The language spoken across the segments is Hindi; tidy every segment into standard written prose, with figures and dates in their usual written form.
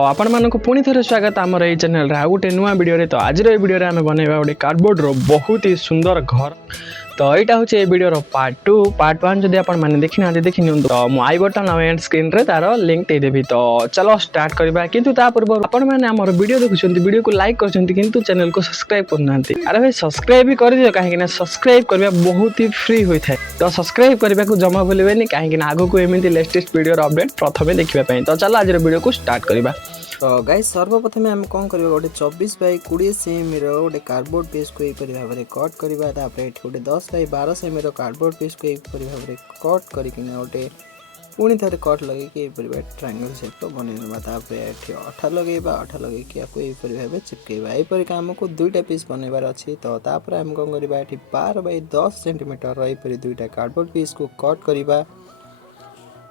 आपण मानक पुणी थे स्वागत आमर ये चैनल रे गोटे नुआ वीडियो रे। तो आज रो वीडियो रे आमे बनैबा गोटे कार्डबोर्ड रो बहुत ही सुंदर घर। तो यहाँ हूँ ये वीडियो पार्ट 2 पार्ट 1 जदि आप देखी ना देखी नि तो मो आई बटन और एंड स्क्रीन रे तार लिंक दे देबी। तो चलो स्टार्ट करबा। किंतु ता पूर्व आपण माने हमर वीडियो देखुछंती वीडियो को लाइक करछंती किंतु चैनल को सब्सक्राइब करनांती। अरे भाई सब्सक्राइब भी कर दियो काहे कि ना सब्सक्राइब करबा बहुत ही फ्री होई थाए। तो सब्सक्राइब करबा को जमा भूलबेनी काहे कि ना आगो को एमिति लेटेस्ट वीडियो रो अपडेट प्रथमे देखिबा पई। तो चलो आज वीडियो को स्टार्ट करबा। तो गाइस सर्वप्रथम आम कौन करवा गोटे 24 बाई 20 सेमी गोटे कार्डबोर्ड पीस को यहीपरि भाव में कट करवा। तापर ये गोटे 10 बाई 12 सेमी कार्डबोर्ड पीस को यहीपरि भाव में कट करकिना गोटे पुणी थे कट लगे यहीपरि ट्रायंगल शेप बनवा। तापर ये अठा लगेगा अठा लगे यहीपरि भाव चिपकेबा। यहीपरि आमको दुईटा पीस बनवार अच्छी। तो तापर आम कौन करवा 12 बाई 10 सेंटीमीटर यहीपरि दुईटा कार्डबोर्ड पीस को कट करवा।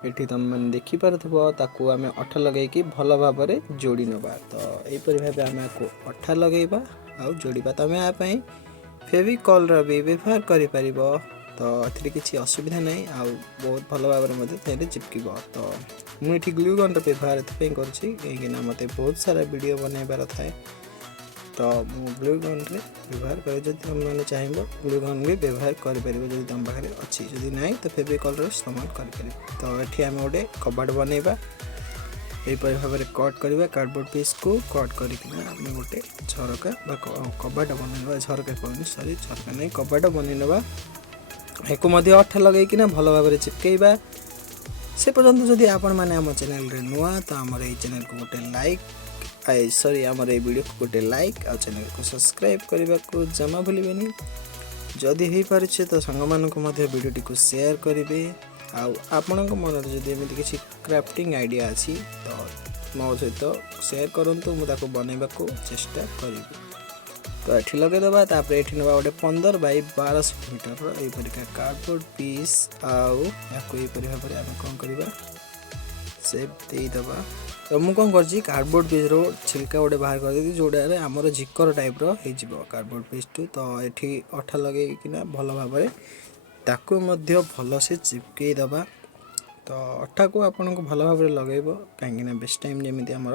ये तुम मैंने देखिपे आम अठा लगे भल भाव में जोड़ी नवा। तो यहीपरि भाव आम आपको अठा लगेबा आउ जोड़ा। तुम यहाँ फेविकॉल भी व्यवहार कर। तो ये किसी असुविधा नहीं आउ बहुत भल भाव में चिपक। तो मुझे ग्लू गन व्यवहार ये कहीं मत बहुत सारा वीडियो बनवार थाए। तो ग्लू गन रे व्यवहार कर जब तुम मैंने चाहे ग्लू गन भी व्यवहार कर तुम पाखे अच्छी जदि ना तो फेविकॉल इस्तेमाल कर। तो ये आम गोटे कबाड़ बनवा यहीपरि भाव में कट करवा। कार्डबोर्ड पीस को कट करके गोटे झरका कबाड़ बनवा। झरका कहनी सॉरी झरका नहीं कबाड़ बनवा। एक अठा लगे भल भाव में चिपकेबा। से पर्यंत जदि आपण मैंने आम चैनल रे नुआ तो आम चैनल को गोटे लाइक सॉरी आमर ये वीडियो को गोटे लाइक और चैनल को सब्सक्राइब करने को जमा भूलें। जदि हो पारे तो सांग मानक वीडियोटी को शेयर करेंगे। आपण मन जब एमती किसी क्राफ्टिंग आइडिया अच्छी तो मो सहित शेयर करूँ मुझे बनवा को चेष्टा करी। तो ये लगेदबा। तापर ये ना गोटे 15 बाई 12 सेंटीमीटर यहीपरिका कार्डबोर्ड पीस आउ यहीपरि भाव में आम कौन करवा सेप देदबा। तो मुझे कौन कर कार्डबोर्ड पीस रो छिलका गोटे बाहर कर दी जोड़े आमर जिकर टाइप रो कार्डबोर्ड पीस टू। तो ये अठा लगे भल भाव में ताकू भल से चिपकई दबा। तो अठा को आपन को भल भाव में लगेब कहीं बेस्ट टाइम जमी आम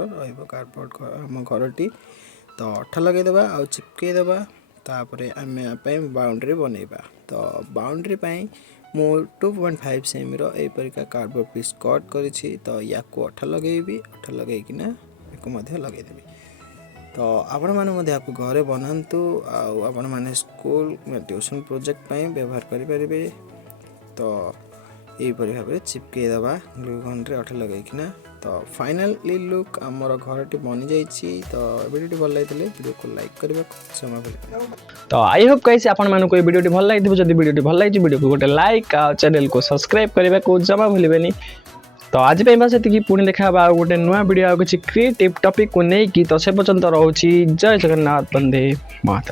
कार्डबोर्ड आम घरटी। तो अठा लगेदबा आ चिपकई दबा। तापर आम बाउंड्री बनइबा। तो बाउंड्री मु 2.5 सेमी यहीपरिका कार्डबोर्ड पीस कट करी। तो या अठा लगेबी अठा लगेकिना लगेदेवी। तो आपण मैंने आपको घरे बनातु आपण मैंने स्कूल ट्यूशन प्रोजेक्ट व्यवहार करें। तो यहीपरि भाव में चिपकई दबा ग्लू गन रे अठा लगेकिना। तो फाइनली लुक आमर घरटी बनी जाइए। तो वीडियो भल लगी वीडियो को लाइक करने को जमा भूल। तो आई होप कैसे आपण मानक ये वीडियो भल लगी जब वीडियो भल लगी वीडियो को गोटे लाइक और चैनल को सब्सक्राइब करने को जमा भूलें। तो आज बस ये पुणी देखा गोटे नुआ वीडियो किसी क्रिएटिव टॉपिक को नहीं कि। तो से पर्यंत रोचे जय जगन्नाथ वंदे मातरम।